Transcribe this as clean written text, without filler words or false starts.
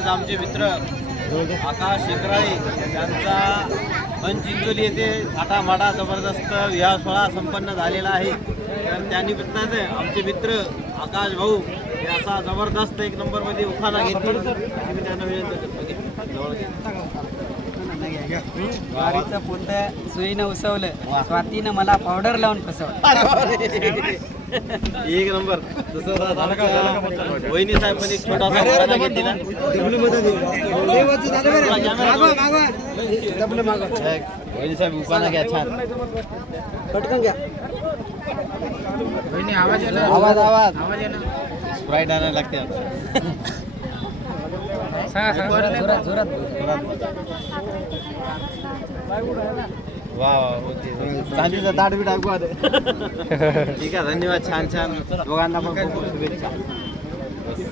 आज आमचे मित्र आकाश शेकराळे यांचा चिंचोली येथे थाटामाटा जबरदस्त विवाह सोहळा संपन्न झालेला आहे. तर त्यानिमित्ताने आमचे मित्र आकाश भाऊ हे असा जबरदस्त एक नंबरमध्ये उखाणा घेतील. मी त्यांना विनंती करतो की वारीचं पोतं सुईनं उसवलं, स्वातीनं मला पावडर लावून फसवलं. एक नंबर. दुसरा वहिनी साहेब पण एक छोटासा उखाणा घेतील. वहिनी साहेब उखाणा घ्या छान पटकन घ्या. आवाज आवाज स्प्राईट आणायला लागते आता. जोरात जोरात वा चांदीचा ताट बी टाकू आता. ठीक आहे, धन्यवाद. छान छान दोघांना पण खूप खूप शुभेच्छा.